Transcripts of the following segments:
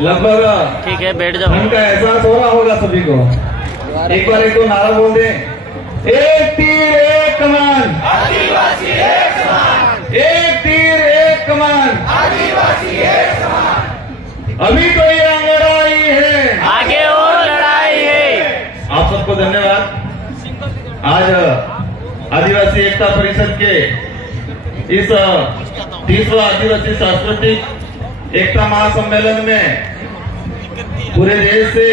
लगभग ठीक है, बैठ जाओ। उनका एहसास हो रहा होगा सभी को। एक बार एक दो नारा बोल दे। एक तीर एक कमान, आदिवासी एक समान, एक तीर एक कमान, आदिवासी एक समान। अभी तो ये लड़ाई है, आगे और लड़ाई है। आप सबको धन्यवाद। आज आदिवासी एकता परिषद के इस 30वां आदिवासी सांस्कृतिक एकता महासम्मेलन में पूरे देश से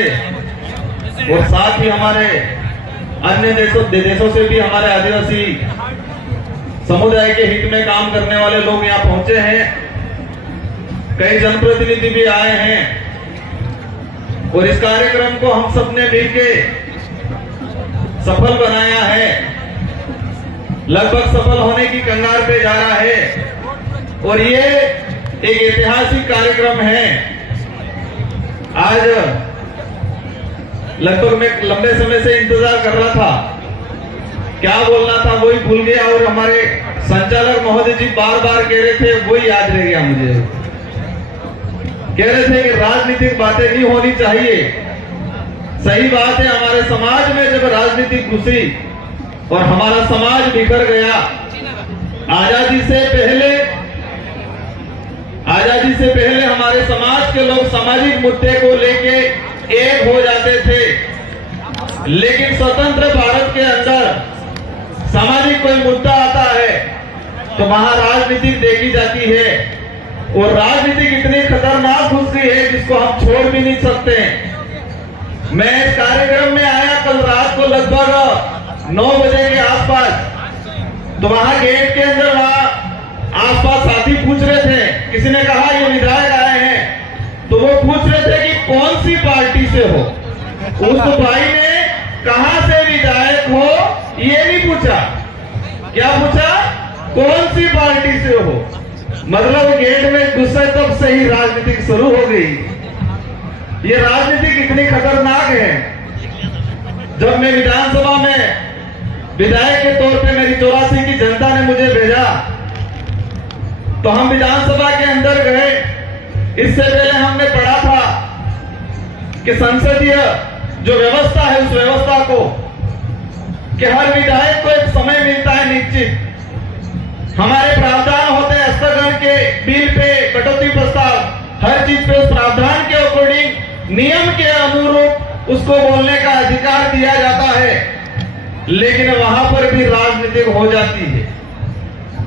और साथ ही हमारे अन्य देशों से भी हमारे आदिवासी समुदाय के हित में काम करने वाले लोग यहाँ पहुंचे हैं। कई जनप्रतिनिधि भी आए हैं और इस कार्यक्रम को हम सबने मिलके सफल बनाया है। लगभग सफल होने की कगार पे जा रहा है और ये एक ऐतिहासिक कार्यक्रम है। आज लगभग मैं लंबे समय से इंतजार कर रहा था, क्या बोलना था वही भूल गया और हमारे संचालक महोदय जी बार बार कह रहे थे, वही याद रह गया मुझे। कह रहे थे कि राजनीतिक बातें नहीं होनी चाहिए। सही बात है, हमारे समाज में जब राजनीति घुसी और हमारा समाज बिखर गया, आजादी से पहले हमारे समाज के लोग सामाजिक मुद्दे को लेके एक हो जाते थे, लेकिन स्वतंत्र भारत के अंदर सामाजिक कोई मुद्दा आता है तो वहां राजनीतिक देखी जाती है और राजनीतिक इतनी खतरनाक घुस गई है जिसको हम छोड़ भी नहीं सकते। मैं इस कार्यक्रम में आया कल रात को लगभग 9 बजे के आसपास, तो वहां गेट के अंदर वहां आसपास साथी पूछ रहे थे, किसी ने कहा ये विधायक आए हैं, तो वो पूछ रहे थे कि कौन सी पार्टी से हो। उस भाई ने कहां से विधायक हो ये नहीं पूछा, क्या पूछा, कौन सी पार्टी से हो। मतलब गेट में घुसे तब से ही राजनीति शुरू हो गई। ये राजनीति कितनी खतरनाक है। जब मैं विधानसभा में विधायक के तौर पे मेरी 84 की जनता ने मुझे भेजा तो हम विधानसभा के अंदर गए। इससे पहले हमने पढ़ा था कि संसदीय जो व्यवस्था है उस व्यवस्था को कि हर विधायक को एक समय मिलता है निश्चित, हमारे प्रावधान होते हैं स्थगन के बिल पे कटौती प्रस्ताव, हर चीज पे उस प्रावधान के अकॉर्डिंग नियम के अनुरूप उसको बोलने का अधिकार दिया जाता है, लेकिन वहां पर भी राजनीतिक हो जाती है।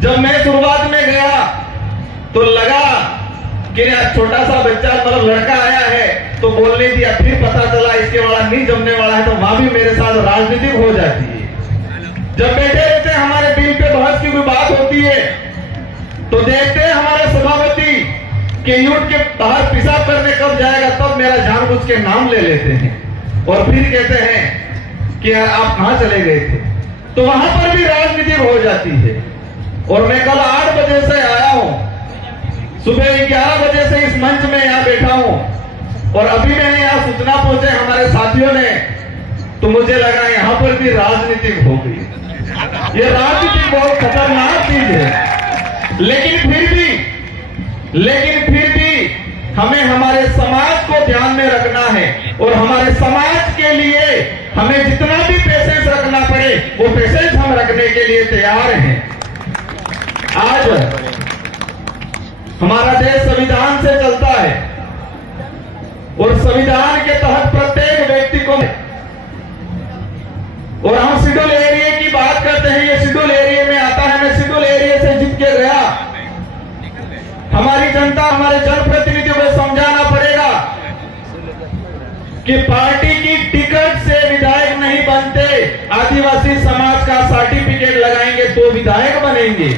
जब मैं शुरुआत में गया तो लगा कि छोटा सा बच्चा मतलब लड़का आया है तो बोलने दिया, फिर पता चला इसके वाला नहीं जमने वाला है, तो वहां भी मेरे साथ राजनीतिक हो जाती है। जब बैठे रहते हैं हमारे बिल पे बहस की कोई बात होती है तो देखते हैं हमारे सभापति के यूट के बाहर पेशाब करने कब जाएगा, तब मेरा जानबूझ के नाम ले लेते हैं और फिर कहते हैं कि आप कहां चले गए थे। तो वहां पर भी राजनीति हो जाती है। और मैं कल 8 बजे से आया हूं, सुबह 11 बजे से इस मंच में यहां बैठा हूं और अभी मैंने यहां सूचना पहुंचे हमारे साथियों ने, तो मुझे लगा यहां पर भी राजनीतिक हो गई। ये राजनीति बहुत खतरनाक चीज है, लेकिन फिर भी हमें हमारे समाज को ध्यान में रखना है और हमारे समाज के लिए हमें जितना भी पेशेंस रखना पड़े वो पेशेंस हम रखने के लिए तैयार हैं। आज हमारा देश संविधान से चलता है और संविधान के तहत प्रत्येक व्यक्ति को, और हम शेड्यूल एरिया की बात करते हैं, ये शेड्यूल एरिया में आता है। मैं शेड्यूल एरिया से जीत के गया। हमारी जनता, हमारे जनप्रतिनिधियों को समझाना पड़ेगा कि पार्टी की टिकट से विधायक नहीं बनते, आदिवासी समाज का सर्टिफिकेट लगाएंगे तो विधायक बनेंगे।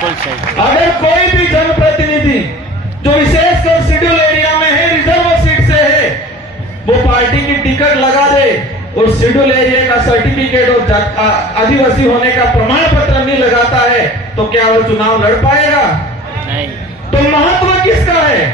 अगर कोई भी जनप्रतिनिधि जो विशेषकर शेड्यूल एरिया में है, रिजर्व सीट से है, वो पार्टी की टिकट लगा दे और शेड्यूल एरिया का सर्टिफिकेट और आदिवासी होने का प्रमाण पत्र नहीं लगाता है, तो क्या वो चुनाव लड़ पाएगा? नहीं। तो महत्व किसका है?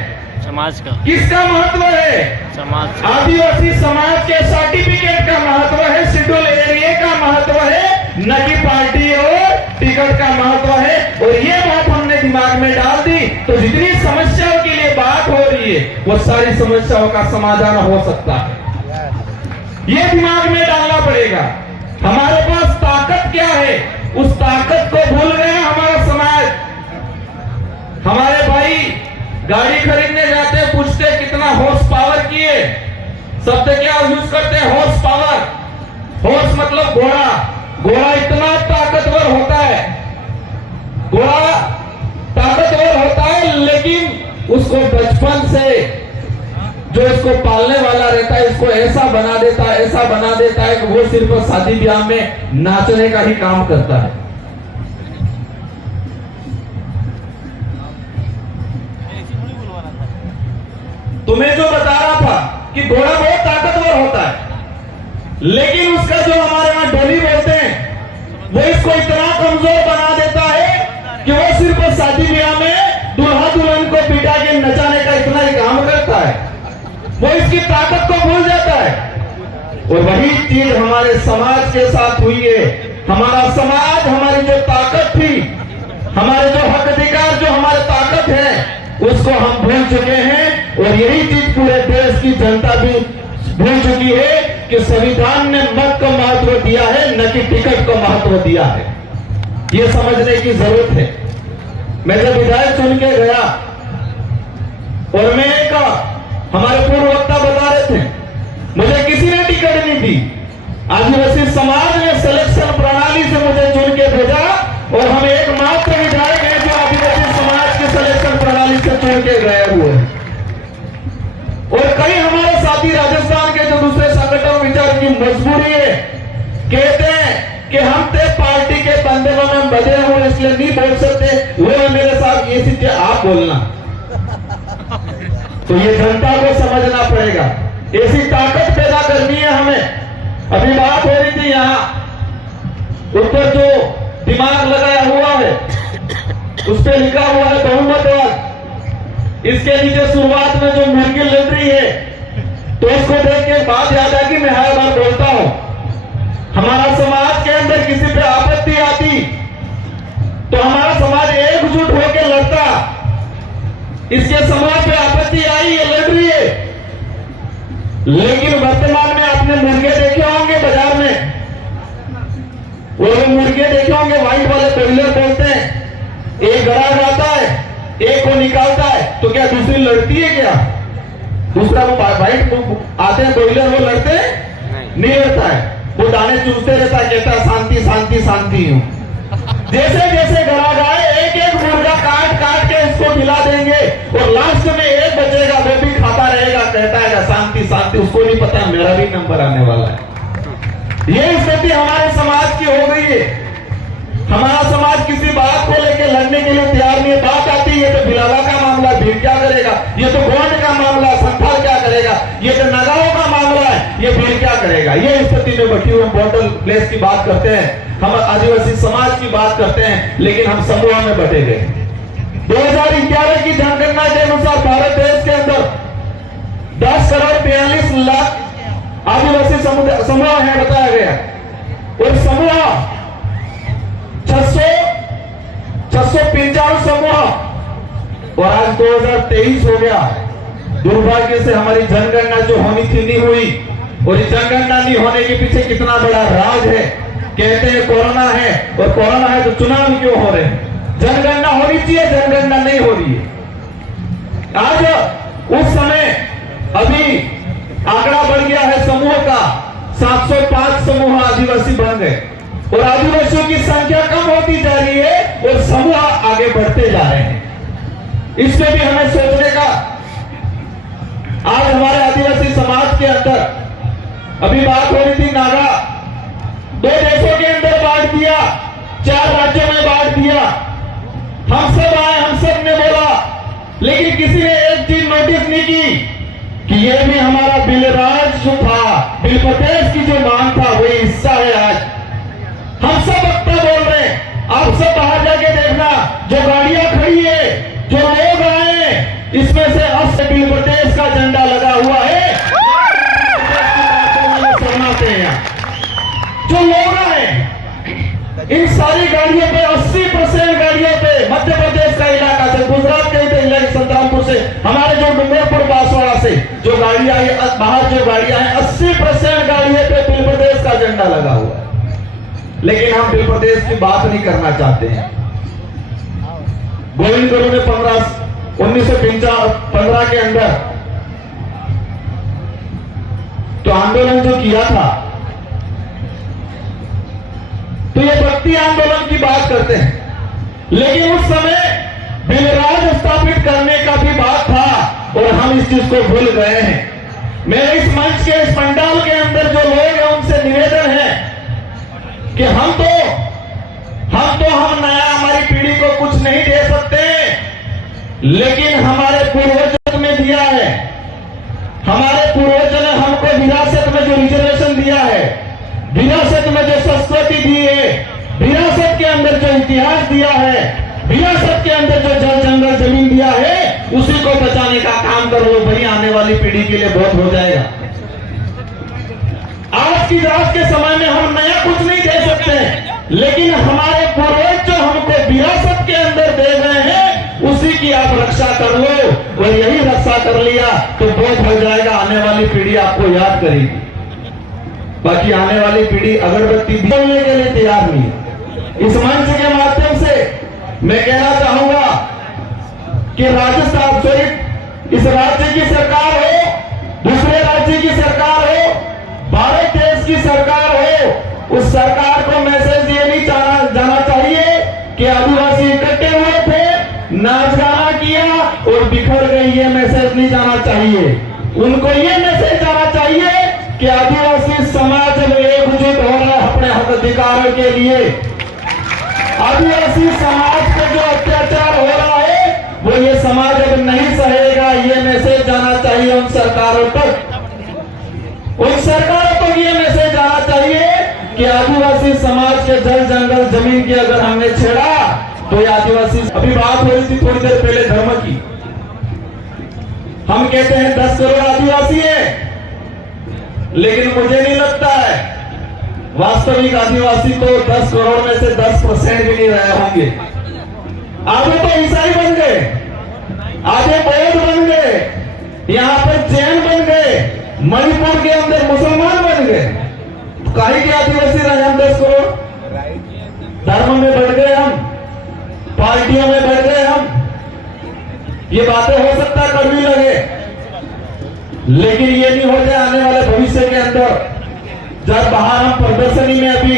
समाज का। किसका महत्व है? समाज। आदिवासी समाज के सर्टिफिकेट का महत्व है, शेड्यूल एरिया का महत्व है, न कि पार्टी और टिकट का महत्व है। और ये बात हमने दिमाग में डाल दी तो जितनी समस्याओं के लिए बात हो रही है करेंगे वो सारी समस्याओं का समाधान हो सकता है। ये दिमाग में डालना पड़ेगा। हमारे पास ताकत क्या है, उस ताकत को भूल गया हमारा समाज। हमारे भाई गाड़ी खरीदने जाते पूछते कितना हॉर्स पावर की है, शब्द क्या यूज करते हैं, हॉर्स पावर। हॉर्स मतलब घोड़ा। घोड़ा इतना ताकतवर होता है, घोड़ा ताकतवर होता है, लेकिन उसको बचपन से जो इसको पालने वाला रहता है इसको ऐसा बना देता है, ऐसा बना देता है कि वो सिर्फ शादी ब्याह में नाचने का ही काम करता है। तुम्हें जो बता रहा था कि घोड़ा बहुत ताकतवर होता है, लेकिन उसका जो हमारे यहां डोली बोलते हैं वो इसको इतना कमजोर बना देता है कि वो सिर्फ शादी ब्याह में दूल्हा दुल्हन को बिठा के नचाने का इतना ही काम करता है, वो इसकी ताकत को भूल जाता है। और वही चीज हमारे समाज के साथ हुई है। हमारा समाज, हमारी जो ताकत थी, हमारे जो हक अधिकार, जो हमारी ताकत है, उसको हम भूल चुके हैं। और यही चीज पूरे देश की जनता भी भूल चुकी है कि संविधान ने मत को महत्व दिया है, न कि टिकट को महत्व दिया है। ये समझने की जरूरत है। मैं जब विधायक चुन के गया और मैं एक हमारे पूर्व वक्ता बता रहे थे, मुझे किसी ने टिकट नहीं दी। आदिवासी समाज ने सिलेक्शन प्रणाली से मुझे चुन के भेजा और हम एकमात्र विधायक हैं जो आदिवासी समाज के सिलेक्शन प्रणाली से चुन के गए हुए हैं। और कई हमारे साथी राजस्थान के जो दूसरे संगठन विचार की मजबूरी है, कहते हैं कि हम ते पार्टी के बंधनों में बंधे हुए इसलिए नहीं बोल सकते, वो मेरे साथ ये चीजें आप बोलना। तो ये जनता को समझना पड़ेगा, ऐसी ताकत पैदा करनी है हमें। अभी बात हो रही थी यहाँ ऊपर जो दिमाग लगाया हुआ है उस पर लिखा हुआ है बहुमतवाद। इसके नीचे शुरुआत में जो मुर्गी लड़ रही है, तो उसको देख के बात याद है कि मैं हर बार बोलता हूं, हमारा समाज के अंदर किसी पे आपत्ति आती तो हमारा समाज एकजुट होकर लड़ता। इसके समाज पे आपत्ति आई, ये लड़ रही है, लेकिन वर्तमान में आपने मुर्गे देखे होंगे बाजार में, वो मुर्गे देखे होंगे व्हाइट वाले ब्रॉयलर बोलते हैं, एक गड़ा जाता है, एक को निकालता है, तो क्या दूसरी लड़ती है क्या? दूसरा वो व्हाइट आते हैं ब्रॉयलर, वो लड़ते हैं? नहीं लड़ता है, वो दाने चूसते रहता है, कहता है शांति शांति शांति हूं। जैसे जैसे गड़ा जाए एक एक मुर्गा काट काट के इसको खिला देंगे और लास्ट में एक बचेगा, वो भी खाता रहेगा, कहता है शांति शांति, उसको नहीं पता मेरा भी नंबर आने वाला है। ये स्थिति हमारे समाज की हो गई है। हमारा समाज किसी बात को लेकर लड़ने के लिए तैयार नहीं है। बात आती है तो भिलावा का मामला, भीड़ क्या करेगा, ये तो गोंड का मामला, संथाल क्या करेगा, ये तो नगाओं का मामला है, ये भीड़ क्या करेगा। ये स्थिति में बैठी हुए बॉर्डर प्लेस की बात करते हैं, हम आदिवासी समाज की बात करते हैं, लेकिन हम समूह में बटे गए। 2011 की जनगणना के अनुसार भारत देश के अंदर 10 करोड़ 42 लाख आदिवासी समूह है बताया गया, और समूह 695 समूह, और आज 2023 हो गया। दुर्भाग्य से हमारी जनगणना जो होनी थी नहीं हुई, और जनगणना नहीं होने के पीछे कितना बड़ा राज है। कहते हैं कोरोना है, और कोरोना है तो चुनाव क्यों हो रहे हैं? जनगणना होनी चाहिए, जनगणना नहीं हो रही है। आज उस समय अभी आंकड़ा बढ़ गया है समूह का, 705 समूह आदिवासी बन गए, और आदिवासियों की संख्या कम होती जा रही है और समूह आगे बढ़ते जा रहे हैं। इसमें भी हमें सोचने का। आज हमारे आदिवासी समाज के अंदर अभी बात हो रही थी, नागा 2 देशों के अंदर बांट दिया, 4 राज्यों में बांट दिया। हम सब आए, हम सब ने बोला, लेकिन किसी ने एक चीज नोटिस नहीं की कि ये भी हमारा बिल राज जो था, बिल प्रदेश की जो मांग था, वही हिस्सा है। आज हम सब वक्ता बोल रहे हैं, आप सब बाहर जाके देखना, जो गाड़ियां खड़ी है, जो लोग आए, इसमें से 80 बिल प्रदेश का झंडा लगा हुआ है। सुनाते हैं जो लोग आए, इन सारी गाड़ियों पे 80% गाड़ियों पे मध्य प्रदेश का इलाका से, गुजरात के इलाके, संतरामपुर से, हमारे जो डूंगरपुर गाड़ियां हैं 80% गाड़ियों पे बिल प्रदेश का झंडा लगा हुआ है, लेकिन हम बिल प्रदेश की बात नहीं करना चाहते हैं। गोविंद गुरु ने 1915 के अंदर तो आंदोलन जो किया था, तो ये भक्ति आंदोलन की बात करते हैं, लेकिन उस समय बिलराज स्थापित करने का भी बात था और हम इस चीज को भूल गए हैं। मेरे इस मंच के, इस पंडाल के अंदर जो लोग हैं उनसे निवेदन है कि हम नया, हमारी पीढ़ी को कुछ नहीं दे सकते, लेकिन हमारे पूर्वजों में दिया है, हमारे पूर्वजों ने हमको विरासत में जो रिजर्वेशन दिया है, विरासत में जो संस्कृति दी है, विरासत के अंदर जो इतिहास दिया है, विरासत के अंदर जो जल जंगल जमीन दिया है, उसी को बचाने का काम करो भाई, आने वाली पीढ़ी के लिए बहुत हो जाएगा। आज के समय में हम नया कुछ नहीं दे सकते, लेकिन हमारे पूर्वज जो हमको विरासत के अंदर दे गए हैं, उसी की आप रक्षा कर लो, और यही रक्षा कर लिया तो बहुत हो जाएगा। आने वाली पीढ़ी आपको याद करेगी, बाकी आने वाली पीढ़ी अगरबत्ती बोलने के लिए तैयार नहीं है। इस मंच के माध्यम से मैं कहना चाहूंगा कि राजस्थान सहित इस राज्य की सरकार हो, दूसरे राज्य की सरकार हो, भारत देश की सरकार हो, उस सरकार को मैसेज ये नहीं जाना चाहिए कि आदिवासी इकट्ठे हुए थे, नाच गाना किया और बिखर गए, ये मैसेज नहीं जाना चाहिए। उनको ये मैसेज जाना चाहिए कि आदिवासी समाज में एकजुट हो रहा है अपने हक अधिकारों के लिए। आदिवासी समाज पे जो अत्याचार हो रहा है वो ये समाज अब नहीं सहेगा, ये मैसेज जाना चाहिए उन सरकारों तक। उन सरकारों को ये मैसेज जाना चाहिए कि आदिवासी समाज के जल जंगल जमीन की अगर हमने छेड़ा तो ये आदिवासी। अभी बात हो रही थी थोड़ी देर पहले धर्म की, हम कहते हैं 10 करोड़ आदिवासी है, लेकिन मुझे नहीं लगता है वास्तविक आदिवासी तो 10 करोड़ में से 10% भी नहीं रहे होंगे। आधे तो ईसाई बन गए, आधे बौद्ध बन गए, यहां पर जैन बन गए, मणिपुर के अंदर मुसलमान बन गए। काहे के आदिवासी रहे हम 10 करोड़? धर्म में बढ़ गए हम, पार्टियों में बढ़ गए हम। ये बातें हो सकता है कड़वी लगे, लेकिन ये नहीं हो जाए आने वाले भविष्य के अंदर। जब बाहर हम प्रदर्शनी में अभी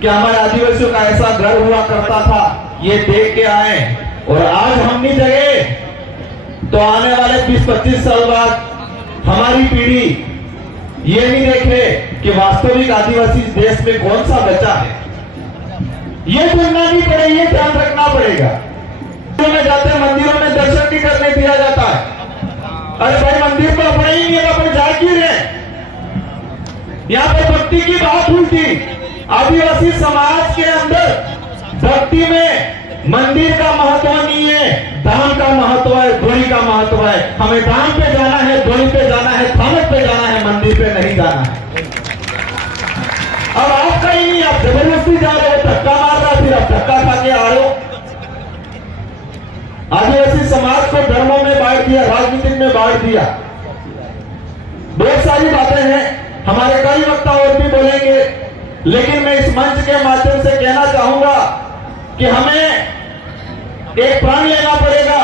कि हमारे आदिवासियों का ऐसा घर हुआ करता था, ये देख के आए, और आज हमनी जगह तो आने वाले 20-25 साल बाद हमारी पीढ़ी ये नहीं देखे कि वास्तविक आदिवासी देश में कौन सा बचा है। ये बोलना नहीं पड़ेगा, ये ध्यान रखना पड़ेगा। मंदिरों में जाते हैं, मंदिरों में दर्शन नहीं करने दिया जाता है। अरे भाई मंदिर तो अपना ही नहीं है, अपन जा क्यों रहे? यहाँ पे भक्ति की बात हुई थी। आदिवासी समाज के अंदर भक्ति में मंदिर का महत्व नहीं है, दान का महत्व है, ध्वनि का महत्व है। हमें दान पे जाना है, ध्वनि पे जाना है, थानक पे जाना है, मंदिर पे नहीं जाना है। अब आपका ही नहीं, आप जबरदस्ती जा रहे हो, धक्का मार रहा, फिर आप धक्का खा के आ रहे हो। आदिवासी समाज को धर्मों में बांट दिया, राजनीति में बांट दिया। बहुत सारी बातें हैं, हमारे कई वक्ता और भी बोलेंगे, लेकिन मैं इस मंच के माध्यम से कहना चाहूंगा कि हमें एक प्रण लेना पड़ेगा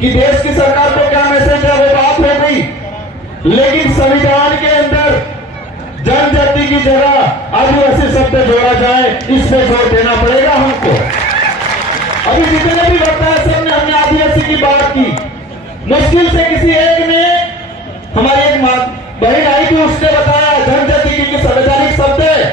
कि देश की सरकार को क्या मैसेज है, वो बात हो गई, लेकिन संविधान के अंदर जनजाति की जगह आदिवासी शब्द जोड़ा जाए, इस पे जोर देना पड़ेगा हमको। अभी जितने भी वक्ता है सबने हमने आदिवासी की बात की, मुश्किल से किसी एक ने, हमारी एक बहन आई थी, उसने बताया जनजाति की संवैधानिक शब्द है,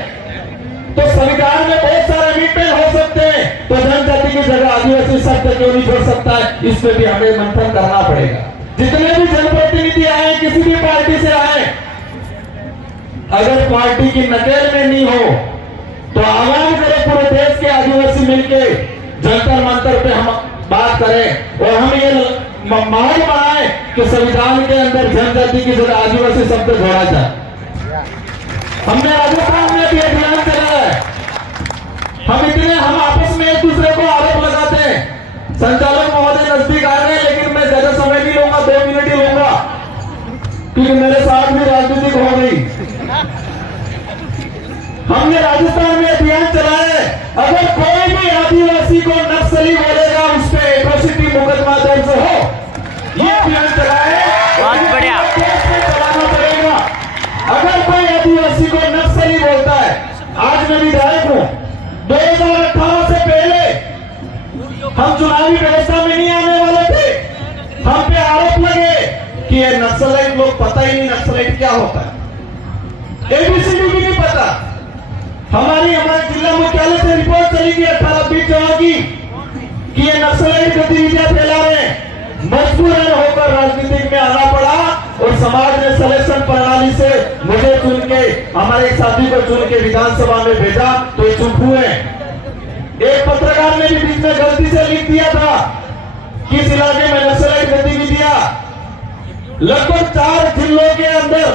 तो संविधान में बहुत सारे अमेंडमेंट हो सकते हैं, तो जनजाति की जगह आदिवासी शब्द क्यों नहीं जोड़ सकता है, इस पे भी हमें मंथन करना पड़ेगा। जितने भी जनप्रतिनिधि आए, किसी भी पार्टी से आए, अगर पार्टी की नकेल में नहीं हो तो आह्वान करें पूरे देश के आदिवासी मिलके जंतर मंतर पे हम बात करें, और हम ये माहौल बनाए कि संविधान के अंदर जनजाति की जगह आदिवासी शब्द जोड़ा जाए। हमने राजस्थान में भी अभियान चलाया है। हम आपस में एक दूसरे को आरोप लगाते हैं। संचालक महोदय नजदीक आ रहे हैं, लेकिन मैं ज्यादा समय नहीं लूंगा, 2 मिनट ही लूंगा। शुरू हो गई। हमने राजस्थान में अभियान चलाया है, अगर कोई भी आदिवासी को नक्सली बोलेगा उस पर एट्रोसिटी मुकदमा दर्ज हो। ये अभियान चलाए, बहुत बढ़िया। चलाना पड़ेगा। अगर कोई आदिवासी को नक्सली बोलता है, आज मैं विधायक हूं, 2018 से पहले हम चुनावी व्यवस्था में नहीं आने वाले थे। हम पे आरोप लगे कि ये नक्सलाइट, लोग पता ही नहीं नक्सलाइट क्या होता है, एबीसीडी भी नहीं पता। हमारे जिला मुख्यालय से रिपोर्ट चली गई 18-20 जगह की कि ये नक्सलाइट गतिविधियां फैला रहे हैं। मजबूरन होकर राजनीति में आना पड़ा और समाज ने सिलेक्शन प्रणाली से मुझे चुन के, हमारे एक साथी को चुन के विधानसभा में भेजा, तो ये चुप हुए। एक पत्रकार ने भी बीच में गलती से लिख दिया था किस इलाके में नक्सलाइट गतिविधियां, लगभग 4 जिलों के अंदर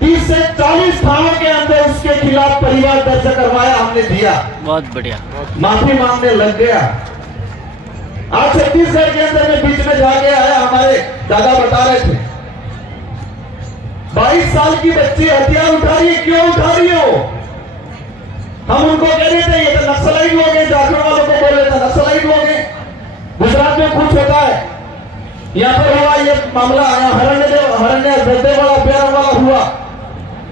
30 से 40 थानों के अंदर उसके खिलाफ परिवार दर्ज करवाया, हमने दिया। बहुत बढ़िया। माफी मांगने लग गया। आज छत्तीसगढ़ के अंदर में बीच में जाके आया, हमारे दादा बता रहे थे 22 साल की बच्ची हथियार उठा रही है। क्यों उठा रही हो? हम उनको कह रहे थे ये तो नक्सलाइट लोग हैं, झारखंड वालों को बोल रहे थे नक्सलाइट लोग हैं। गुजरात में कुछ होता है, यहाँ पर हुआ ये मामला आया, हरण्य वाला अभ्यारण्य वाला हुआ।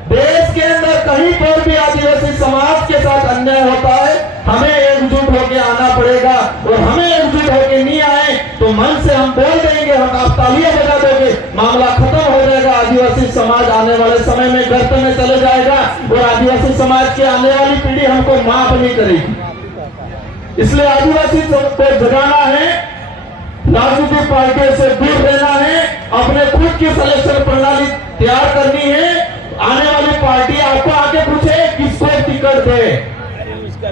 देश के अंदर कहीं पर भी आदिवासी समाज के साथ अन्याय होता है, हमें एकजुट होकर आना पड़ेगा। और हमें एकजुट होकर नहीं आए तो मन से हम बोल देंगे, हम आप तालियां बजा दोगे, मामला खत्म हो जाएगा। आदिवासी समाज आने वाले समय में गर्त में चले जाएगा और आदिवासी समाज की आने वाली पीढ़ी हमको माफ नहीं करेगी। इसलिए आदिवासी को जगाना है, राजनीतिक पार्टियों से दूर रहना है, अपने खुद की सिलेक्शन प्रणाली तैयार करनी है। आने वाली पार्टी आपको आके पूछे किसको टिकट दे,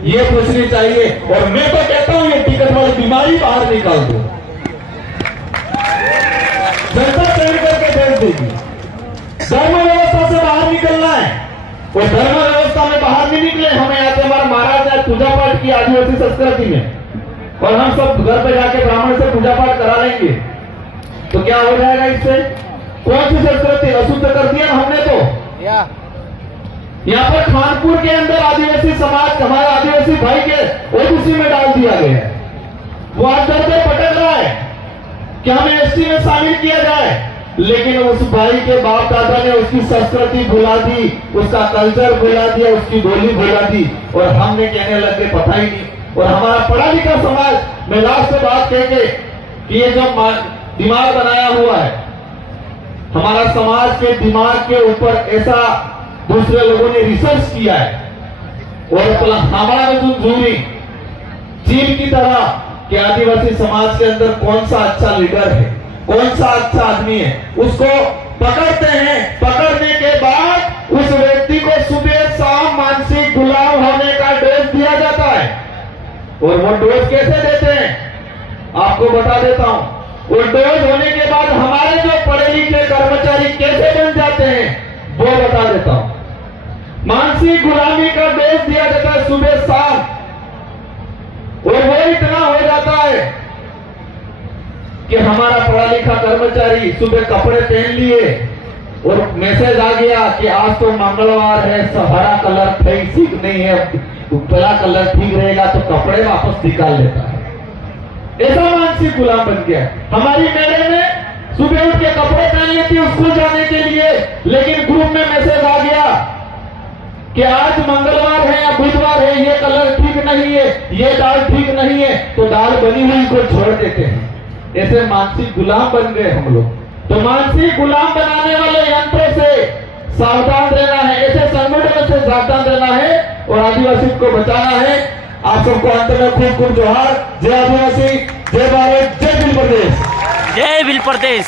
ये पूछनी चाहिए। और मैं तो कहता हूं ये टिकट वाली बीमारी बाहर निकाल दो, जनता चयन करके भेज देगी। धर्म व्यवस्था से बाहर निकलना है और धर्म व्यवस्था में बाहर नहीं निकले, हमें आते हमारे महाराज ने पूजा पाठ की आदिवासी संस्कृति में और हम सब घर पे जाके ब्राह्मण से पूजा पाठ करा लेंगे तो क्या हो जाएगा? इससे कौन सी संस्कृति अशुद्ध कर दिया हमने? तो यहाँ पर खानपुर के अंदर आदिवासी समाज, हमारे आदिवासी भाई के ओबीसी में डाल दिया गया है। वो आज दर पे पटक रहा है कि हमें एसटी में शामिल किया जाए, लेकिन उस भाई के बाप दादा ने उसकी संस्कृति भुला दी, उसका कल्चर भुला दिया, उसकी बोली भुला दी और हमने कहने लगे पता ही नहीं। और हमारा पढ़ा लिखा समाज, मैं लास्ट से बात कहेंगे कि ये जो दिमाग बनाया हुआ है, हमारा समाज के दिमाग के ऊपर ऐसा दूसरे लोगों ने रिसर्च किया है और हमारा में जूरी चीन की तरह कि आदिवासी समाज के अंदर कौन सा अच्छा लीडर है, कौन सा अच्छा आदमी है, उसको पकड़ते हैं। पकड़ने के बाद उस व्यक्ति को सुबह शाम मानसिक गुलाम होने का डोज दिया जाता है। और वो डोज कैसे देते हैं आपको बता देता हूं। वो डोज होने के बाद हमारे जो पढ़े लिखे कर्मचारी कैसे बन जाते हैं वो बता देता हूं। मानसिक गुलामी का डोज दिया जाता है सुबह शाम और वो इतना हो जाता है कि हमारा पढ़ा लिखा कर्मचारी सुबह कपड़े पहन लिए और मैसेज आ गया कि आज तो मंगलवार है, हरा कलर ठीक नहीं है, पीला कलर ठीक रहेगा, तो कपड़े वापस निकाल लेता है। ऐसा मानसिक गुलाम बन गया। हमारी मैडम ने सुबह उठ के कपड़े पहन लेती है स्कूल जाने के लिए, लेकिन ग्रुप में मैसेज आ गया कि आज मंगलवार है या बुधवार है, ये कलर ठीक नहीं है, ये दाल ठीक नहीं है, तो दाल बनी हुई को छोड़ देते हैं। ऐसे मानसिक गुलाम बन गए हम लोग। तो मानसिक गुलाम बनाने वाले यंत्रों से सावधान रहना है, ऐसे संगठनों से सावधान रहना है और आदिवासी को बचाना है। आप सबको अंत में खूब खूब जोहार। जय आदिवासी, जय भारत, जय भील प्रदेश। जय भील प्रदेश।